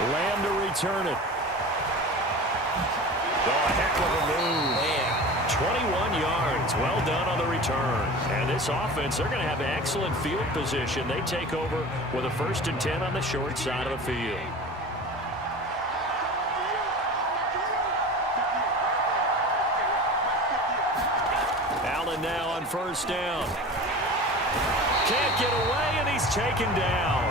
Lamb to return it. Oh, a heck of a move. Man. 21 yards. Well done on the return. And this offense, they're going to have excellent field position. They take over with a 1st and 10 on the short side of the field. Allen now on 1st down. Can't get away, and he's taken down.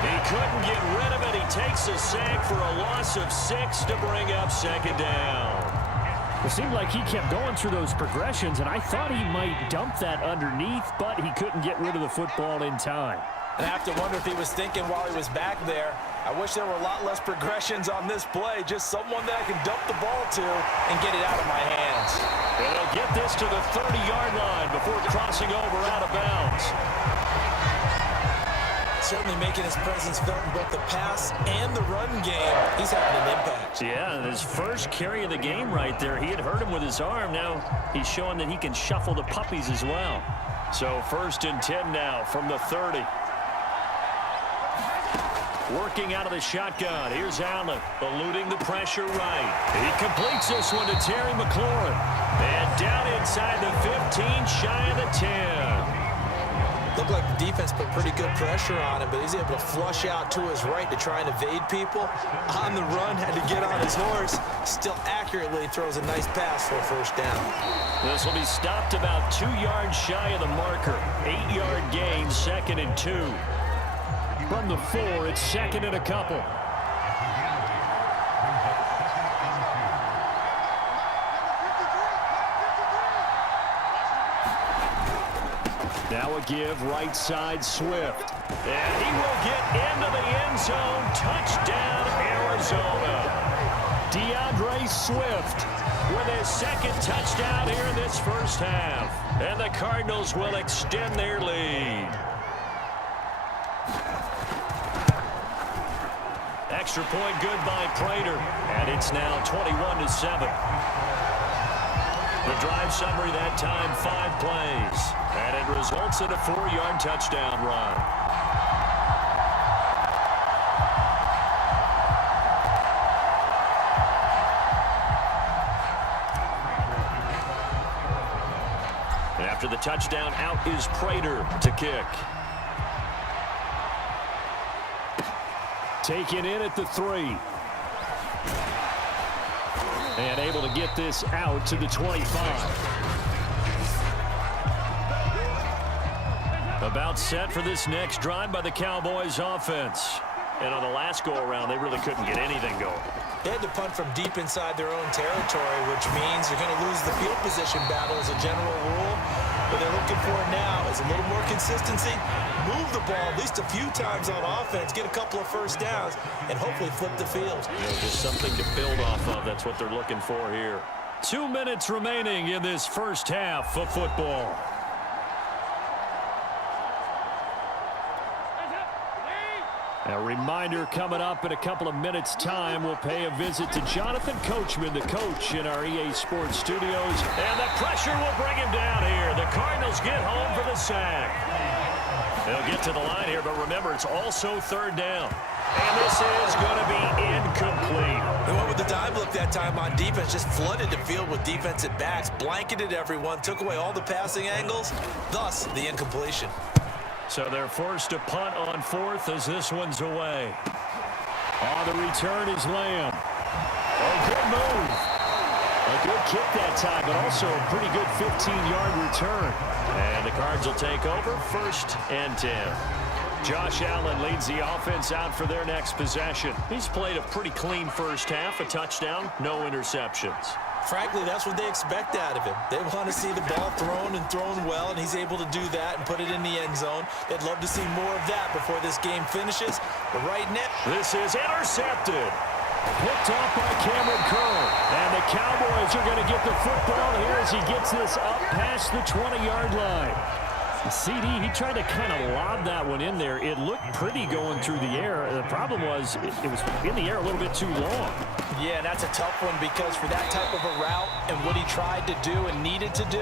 He couldn't get rid of it. He takes a sack for a loss of 6 to bring up 2nd down. It seemed like he kept going through those progressions, and I thought he might dump that underneath, but he couldn't get rid of the football in time. And I have to wonder if he was thinking while he was back there, I wish there were a lot less progressions on this play, just someone that I can dump the ball to and get it out of my hands. And they'll get this to the 30-yard line before crossing over out of bounds. Certainly making his presence felt in both the pass and the run game. He's having an impact. Yeah, his first carry of the game right there. He had hurt him with his arm. Now he's showing that he can shuffle the puppies as well. So 1st and 10 now from the 30. Working out of the shotgun. Here's Allen, eluding the pressure right. He completes this one to Terry McLaurin. And down inside the 15, shy of the 10. Looked like the defense put pretty good pressure on him, but he's able to flush out to his right to try and evade people. On the run, had to get on his horse. Still accurately throws a nice pass for a 1st down. This will be stopped about 2 yards shy of the marker. 8-yard gain, 2nd and 2. From the 4, it's 2nd and a couple. Now a give right side Swift. And he will get into the end zone. Touchdown, Arizona. DeAndre Swift with his 2nd touchdown here in this 1st half. And the Cardinals will extend their lead. Extra point good by Prater. And it's now 21-7. The drive summary that time, 5 plays. And it results in a 4-yard touchdown run. And after the touchdown, out is Prater to kick. Taken in at the 3. And able to get this out to the 25. About set for this next drive by the Cowboys offense. And on the last go-around, they really couldn't get anything going. They had to punt from deep inside their own territory, which means you're going to lose the field position battle as a general rule. What they're looking for now is a little more consistency, move the ball at least a few times on offense, get a couple of 1st downs, and hopefully flip the field. Just something to build off of. That's what they're looking for here. 2 minutes remaining in this 1st half of football. A reminder coming up in a couple of minutes' time. We'll pay a visit to Jonathan Coachman, the coach in our EA Sports studios. And the pressure will bring him down here. The Cardinals get home for the sack. They'll get to the line here, but remember, it's also 3rd down. And this is going to be incomplete. They went with the dime look that time on defense, just flooded the field with defensive backs, blanketed everyone, took away all the passing angles, thus the incompletion. So they're forced to punt on 4th as this one's away. On the return is Lamb. Oh, good move. A good kick that time, but also a pretty good 15-yard return. And the Cards will take over 1st and 10. Josh Allen leads the offense out for their next possession. He's played a pretty clean 1st half, a touchdown, no interceptions. Frankly, that's what they expect out of him. They want to see the ball thrown and thrown well, and he's able to do that and put it in the end zone. They'd love to see more of that before this game finishes. But right now, this is intercepted. Picked off by Cameron Curl. And the Cowboys are going to get the football here as he gets this up past the 20-yard line. CD, he tried to kind of lob that one in there. It looked pretty going through the air. The problem was it was in the air a little bit too long. Yeah, that's a tough one because for that type of a route and what he tried to do and needed to do,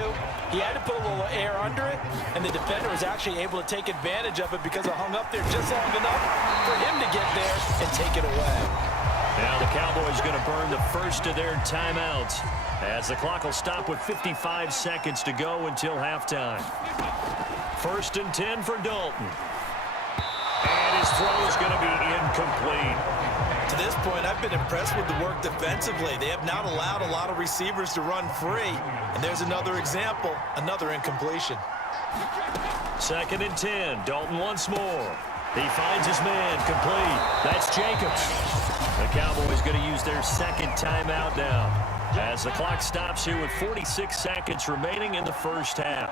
he had to put a little air under it, and the defender was actually able to take advantage of it because it hung up there just long enough for him to get there and take it away. Now the Cowboys going to burn the first of their timeouts as the clock will stop with 55 seconds to go until halftime. 1st and 10 for Dalton. And his throw is going to be incomplete. To this point, I've been impressed with the work defensively. They have not allowed a lot of receivers to run free. And there's another example, another incompletion. 2nd and 10. Dalton once more. He finds his man complete. That's Jacobs. The Cowboys going to use their second timeout now as the clock stops here with 46 seconds remaining in the first half.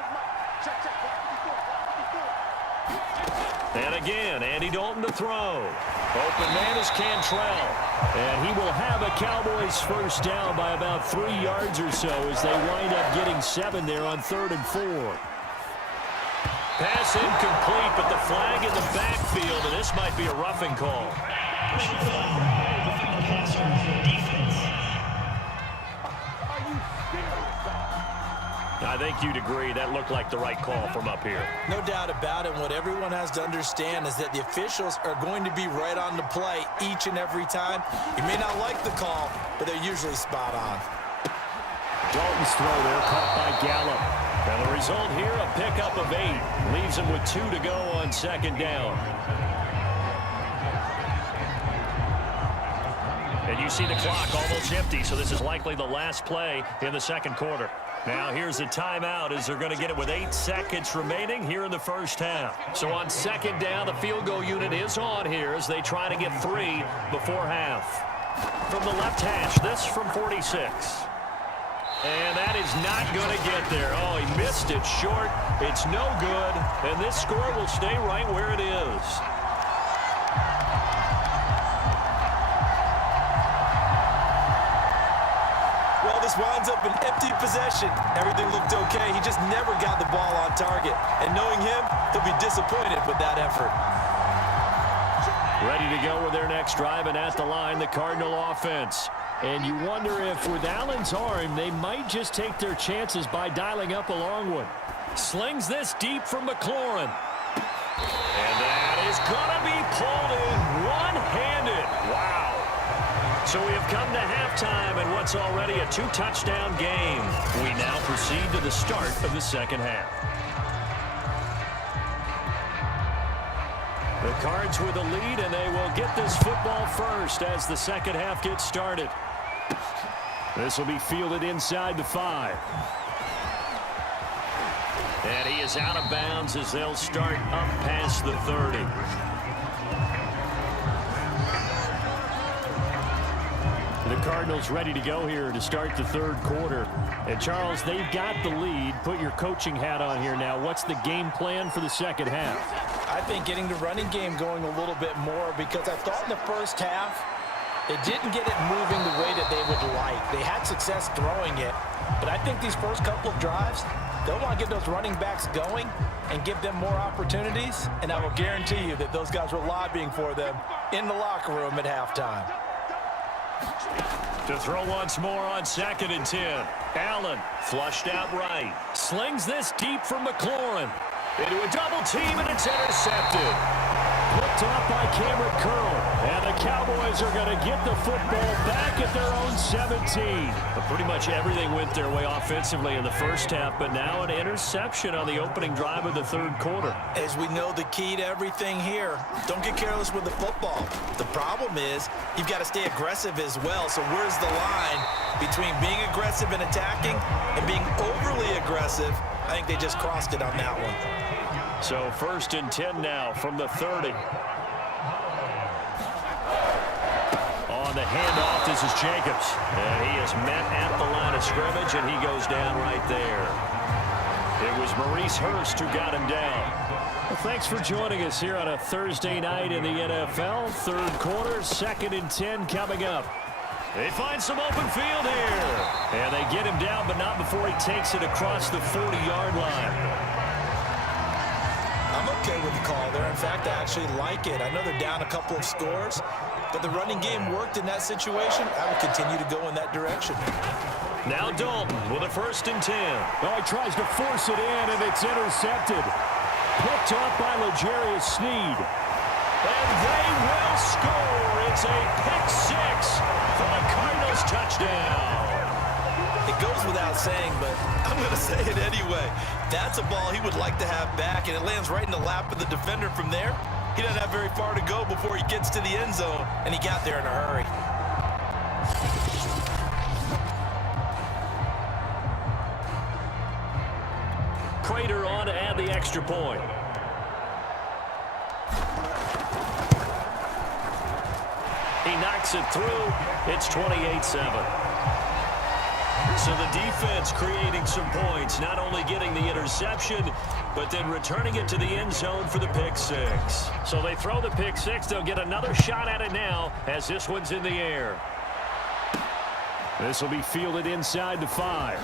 And again, Andy Dalton to throw. Open man is Cantrell. And he will have a Cowboys first down by about 3 yards or so as they wind up getting 7 there on 3rd and 4. Pass incomplete, but the flag in the backfield, and this might be a roughing call. I think you'd agree that looked like the right call from up here. No doubt about it. What everyone has to understand is that the officials are going to be right on the play each and every time. You may not like the call, but they're usually spot on. Dalton's throw there caught by Gallup. And the result here, a pickup of 8. Leaves him with 2 to go on 2nd down. And you see the clock almost empty, so this is likely the last play in the 2nd quarter. Now here's a timeout as they're going to get it with 8 seconds remaining here in the first half. So on 2nd down, the field goal unit is on here as they try to get 3 before half. From the left hash, this from 46. And that is not going to get there. Oh, he missed it short. It's no good. And this score will stay right where it is. Well, this winds up an empty possession. Everything looked okay. He just never got the ball on target. And knowing him, he'll be disappointed with that effort. Ready to go with their next drive, and at the line, the Cardinal offense. And you wonder if with Allen's arm, they might just take their chances by dialing up a long one. Slings this deep from McLaurin. And that is going to be pulled in one-handed. Wow. So we have come to halftime in what's already a 2-touchdown game. We now proceed to the start of the 2nd half. The Cards with a lead, and they will get this football first as the 2nd half gets started. This will be fielded inside the 5. And he is out of bounds as they'll start up past the 30. The Cardinals ready to go here to start the 3rd quarter. And Charles, they've got the lead. Put your coaching hat on here now. What's the game plan for the 2nd half? I think getting the running game going a little bit more, because I thought in the first half they didn't get it moving the way that they would like. They had success throwing it, but I think these first couple of drives, they'll want to get those running backs going and give them more opportunities, and I will guarantee you that those guys were lobbying for them in the locker room at halftime. To throw once more on 2nd and 10. Allen flushed out right. Slings this deep from McLaurin. Into a double team, and it's intercepted. Picked off by Cameron Curl. And the Cowboys are going to get the football back at their own 17. But pretty much everything went their way offensively in the first half, but now an interception on the opening drive of the 3rd quarter. As we know, the key to everything here, don't get careless with the football. The problem is you've got to stay aggressive as well. So where's the line between being aggressive and attacking and being overly aggressive? I think they just crossed it on that one. So 1st and 10 now from the 30. On the handoff, this is Jacobs. And he is met at the line of scrimmage, and he goes down right there. It was Maurice Hurst who got him down. Well, thanks for joining us here on a Thursday night in the NFL. 3rd quarter, 2nd and 10 coming up. They find some open field here. And they get him down, but not before he takes it across the 40-yard line. I'm okay with the call there. In fact, I actually like it. I know they're down a couple of scores, but the running game worked in that situation. I will continue to go in that direction. Now Dalton with a 1st and 10. Oh, he tries to force it in, and it's intercepted. Picked off by L'Jarius Sneed. And they It's a pick six for the Cardinals touchdown. It goes without saying, but I'm going to say it anyway. That's a ball he would like to have back, and it lands right in the lap of the defender from there. He doesn't have very far to go before he gets to the end zone, and he got there in a hurry. Prater on to add the extra point. He knocks it through. It's 28-7. So the defense creating some points, not only getting the interception, but then returning it to the end zone for the pick six. So they throw the pick six. They'll get another shot at it now as this one's in the air. This will be fielded inside the 5.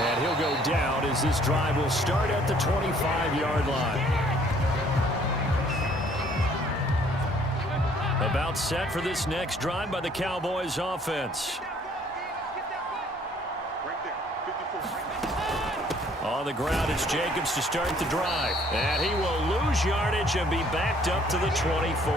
And he'll go down as this drive will start at the 25-yard line. About set for this next drive by the Cowboys offense. On the ground, it's Jacobs to start the drive. And he will lose yardage and be backed up to the 24.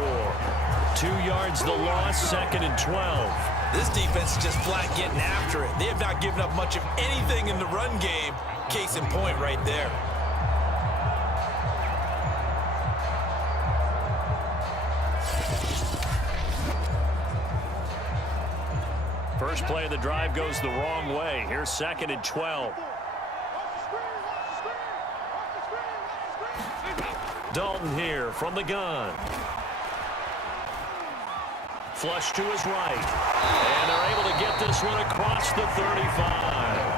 2 yards the loss, 2nd and 12. This defense is just flat getting after it. They have not given up much of anything in the run game. Case in point right there. First play of the drive goes the wrong way. Here's 2nd and 12. Dalton here from the gun. Flush to his right. And they're able to get this one across the 35.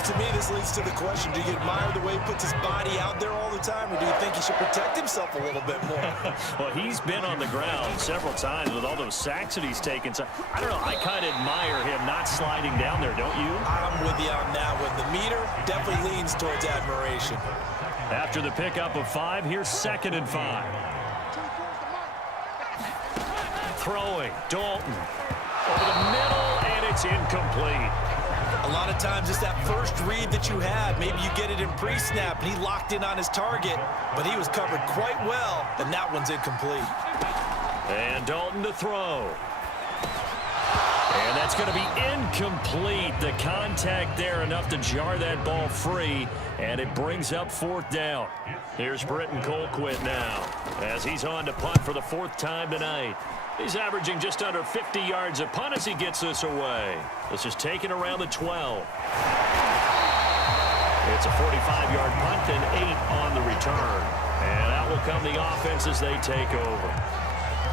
To me, this leads to the question, do you admire the way he puts his body out there all the time, or do you think he should protect himself a little bit more? Well, he's been on the ground several times with all those sacks that he's taken. So, I don't know, I kind of admire him not sliding down there, don't you? I'm with you on that one. The meter definitely leans towards admiration. After the pickup of 5, here's 2nd and 5. Throwing, Dalton. Over the middle, and it's incomplete. A lot of times it's that first read that you have. Maybe you get it in pre-snap, and he locked in on his target, but he was covered quite well, and that one's incomplete. And Dalton to throw. And that's going to be incomplete. The contact there enough to jar that ball free, and it brings up 4th down. Here's Britton Colquitt now as he's on to punt for the 4th time tonight. He's averaging just under 50 yards a punt as he gets this away. This is taken around the 12. It's a 45-yard punt and 8 on the return. And out will come the offense as they take over.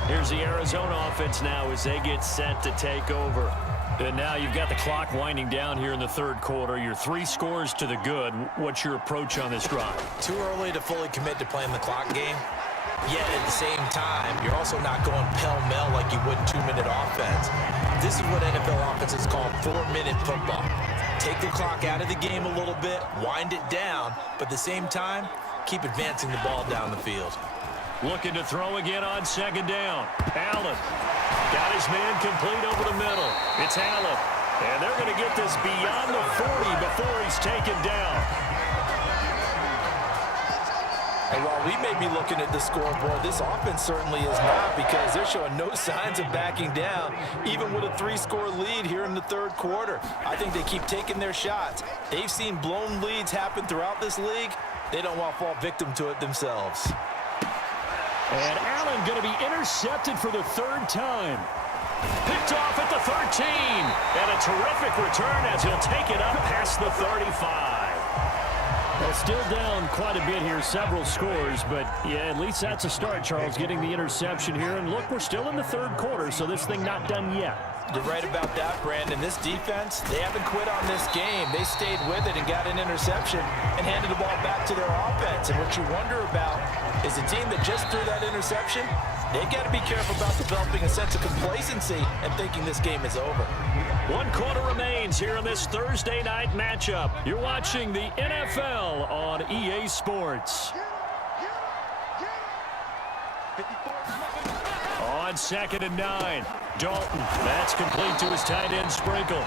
Here's the Arizona offense now as they get set to take over. And now you've got the clock winding down here in the 3rd quarter. You're 3 scores to the good. What's your approach on this drive? Too early to fully commit to playing the clock game. Yet at the same time, you're also not going pell-mell like you would 2-minute offense. This is what NFL offenses call 4-minute football. Take the clock out of the game a little bit, wind it down, but at the same time, keep advancing the ball down the field. Looking to throw again on 2nd down. Allen got his man complete over the middle. It's Allen, and they're going to get this beyond the 40 before he's taken down. And while we may be looking at the scoreboard, this offense certainly is not, because they're showing no signs of backing down, even with a 3-score lead here in the 3rd quarter. I think they keep taking their shots. They've seen blown leads happen throughout this league. They don't want to fall victim to it themselves. And Allen going to be intercepted for the 3rd time. Picked off at the 13. And a terrific return as he'll take it up past the 35. Well, still down quite a bit here, several scores, but yeah, at least that's a start, Charles, getting the interception here. And look, we're still in the 3rd quarter, so this thing not done yet. You're right about that, Brandon. This defense, they haven't quit on this game. They stayed with it and got an interception and handed the ball back to their offense. And what you wonder about is a team that just threw that interception, they've got to be careful about developing a sense of complacency and thinking this game is over. 1 quarter remains here in this Thursday night matchup. You're watching the NFL on EA Sports. On 2nd and 9, Dalton. That's complete to his tight end, Sprinkle.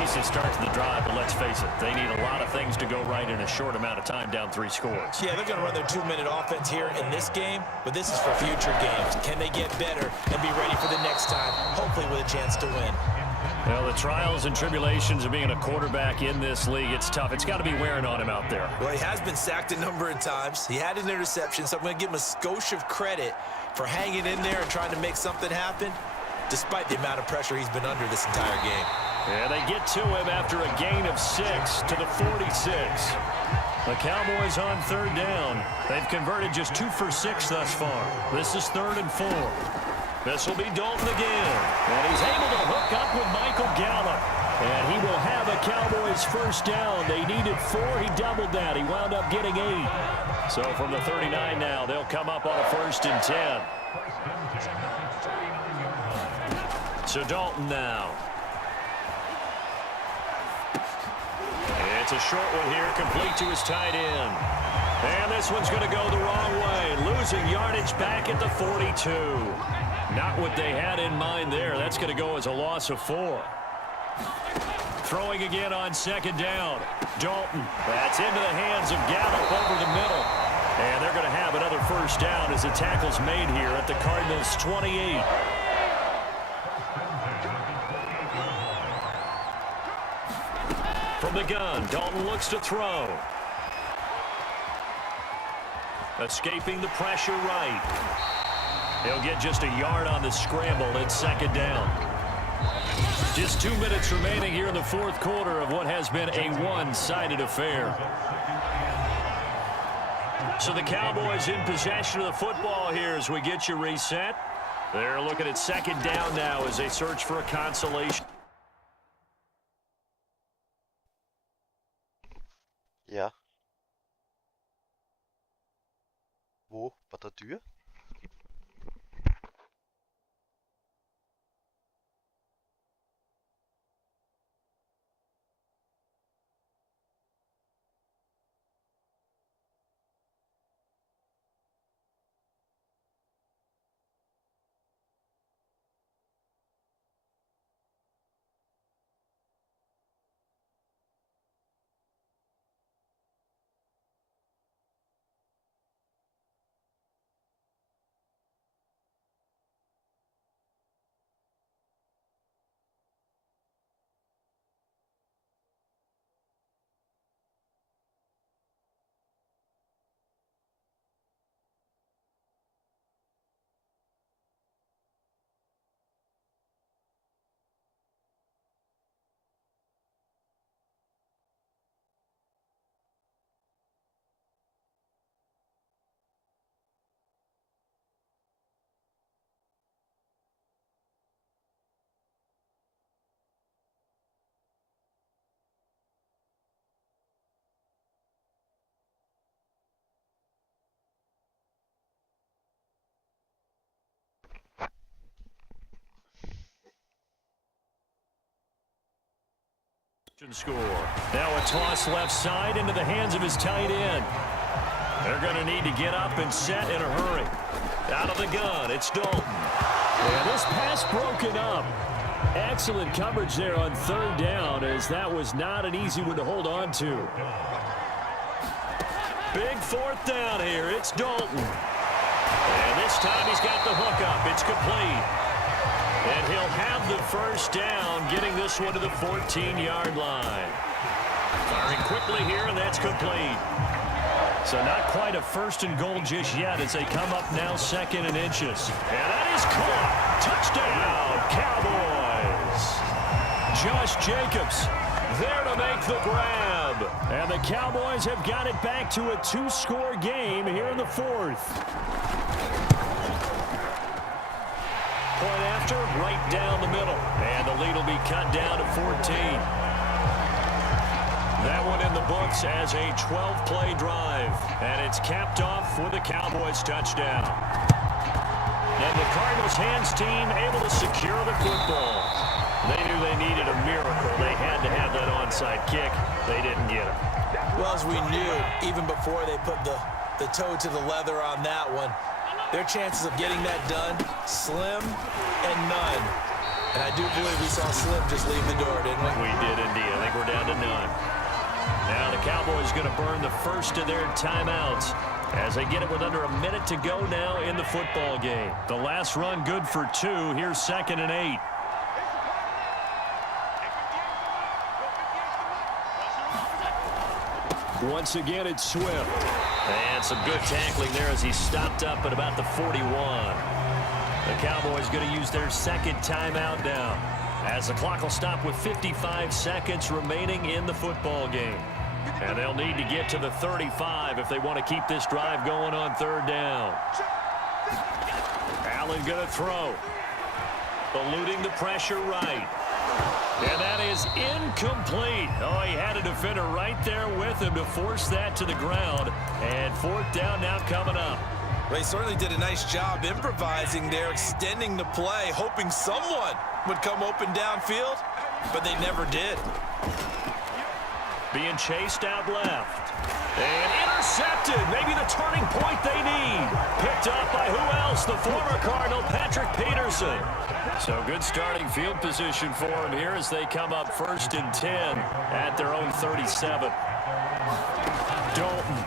Decent start to the drive, but let's face it, they need a lot of things to go right in a short amount of time, down 3 scores. Yeah, they're going to run their 2-minute offense here in this game, but this is for future games. Can they get better and be ready for the next time, hopefully with a chance to win? Well, the trials and tribulations of being a quarterback in this league, it's tough. It's got to be wearing on him out there. Well, he has been sacked a number of times. He had an interception, so I'm going to give him a skosh of credit for hanging in there and trying to make something happen, despite the amount of pressure he's been under this entire game. Yeah, they get to him after a gain of 6 to the 46. The Cowboys on 3rd down. They've converted just 2 for 6 thus far. This is 3rd and 4. This will be Dalton again. And he's able to hook up with Michael Gallup. And he will have a Cowboys first down. They needed 4. He doubled that. He wound up getting 8. So from the 39 now, they'll come up on a 1st and 10. So Dalton now. It's a short one here, complete to his tight end. And this one's going to go the wrong way. Losing yardage back at the 42. Not what they had in mind there. That's going to go as a loss of 4. Throwing again on 2nd down. Dalton. That's into the hands of Gallup over the middle. And they're going to have another first down as the tackle's made here at the Cardinals' 28. From the gun, Dalton looks to throw. Escaping the pressure right. He'll get just a yard on the scramble. It's 2nd down. Just 2 minutes remaining here in the 4th quarter of what has been a one-sided affair. So the Cowboys in possession of the football here as we get you reset. They're looking at 2nd down now as they search for a consolation. Ja. Wo? War der Tür? Score. Now a toss left side into the hands of his tight end. They're going to need to get up and set in a hurry. Out of the gun, it's Dalton. And this pass broken up. Excellent coverage there on 3rd down, as that was not an easy one to hold on to. Big 4th down here. It's Dalton. And this time he's got the hook up. It's complete. And he'll have the first down, getting this one to the 14-yard line. Firing quickly here, and that's complete. So not quite a 1st and goal just yet as they come up now 2nd and inches. And that is caught. Touchdown, Cowboys. Josh Jacobs there to make the grab. And the Cowboys have got it back to a 2-score game here in the 4th. Point after, right down the middle. And the lead will be cut down to 14. That one in the books as a 12-play drive. And it's capped off with a Cowboys touchdown. And the Cardinals hands team able to secure the football. They knew they needed a miracle. They had to have that onside kick. They didn't get it. Well, as we knew, even before they put the toe to the leather on that one, their chances of getting that done, slim and none. And I do believe we saw Slim just leave the door, didn't we? We did indeed. I think we're down to none. Now the Cowboys going to burn the first of their timeouts as they get it with under a minute to go now in the football game. The last run good for 2. Here's 2nd and 8. Once again, it's Swift. And some good tackling there as he stopped up at about the 41. The Cowboys going to use their second timeout now, as the clock will stop with 55 seconds remaining in the football game. And they'll need to get to the 35 if they want to keep this drive going on 3rd down. Allen going to throw. Eluding the pressure right. And that is incomplete. Oh, he had a defender right there with him to force that to the ground. And 4th down now coming up. They certainly did a nice job improvising there, extending the play, hoping someone would come open downfield, but they never did. Being chased out left. And intercepted. Maybe the turning point they need. Picked up by who else? The former Cardinal, Patrick Peterson. So good starting field position for him here as they come up 1st and 10 at their own 37. Dalton.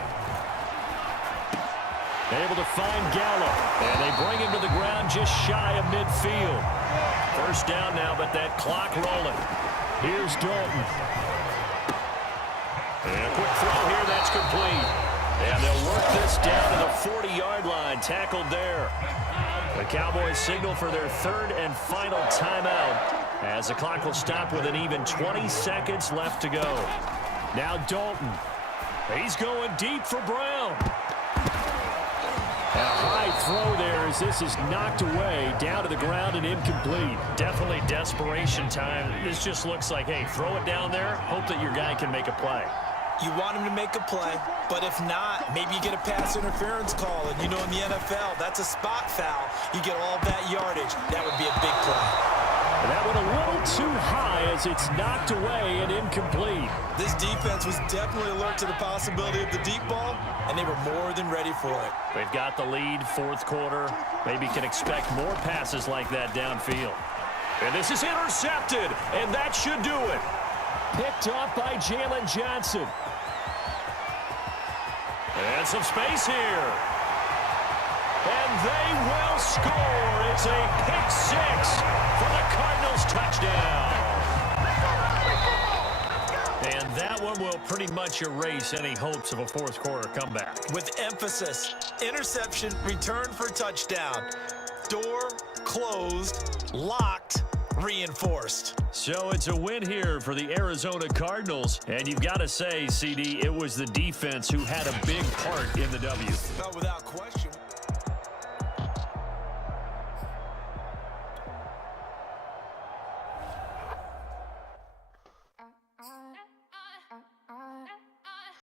Able to find Gallup. And they bring him to the ground just shy of midfield. 1st down now, but that clock rolling. Here's Dalton. And a quick throw here, that's complete. And they'll work this down to the 40-yard line, tackled there. The Cowboys signal for their 3rd and final timeout as the clock will stop with an even 20 seconds left to go. Now Dalton. He's going deep for Brown. A high throw there as this is knocked away, down to the ground and incomplete. Definitely desperation time. This just looks like, hey, throw it down there, hope that your guy can make a play. You want him to make a play, but if not, maybe you get a pass interference call. And you know, in the NFL, that's a spot foul. You get all that yardage. That would be a big play. And that went a little too high as it's knocked away and incomplete. This defense was definitely alert to the possibility of the deep ball, and they were more than ready for it. They've got the lead, 4th quarter. Maybe can expect more passes like that downfield. And this is intercepted, and that should do it. Picked off by Jalen Johnson. And some space here. And they will score. It's a pick 6 for the Cardinals touchdown. And that one will pretty much erase any hopes of a 4th quarter comeback. With emphasis, interception, return for touchdown. Door closed, locked, reinforced. So it's a win here for the Arizona Cardinals. And you've got to say, CD, it was the defense who had a big part in the W. Without question.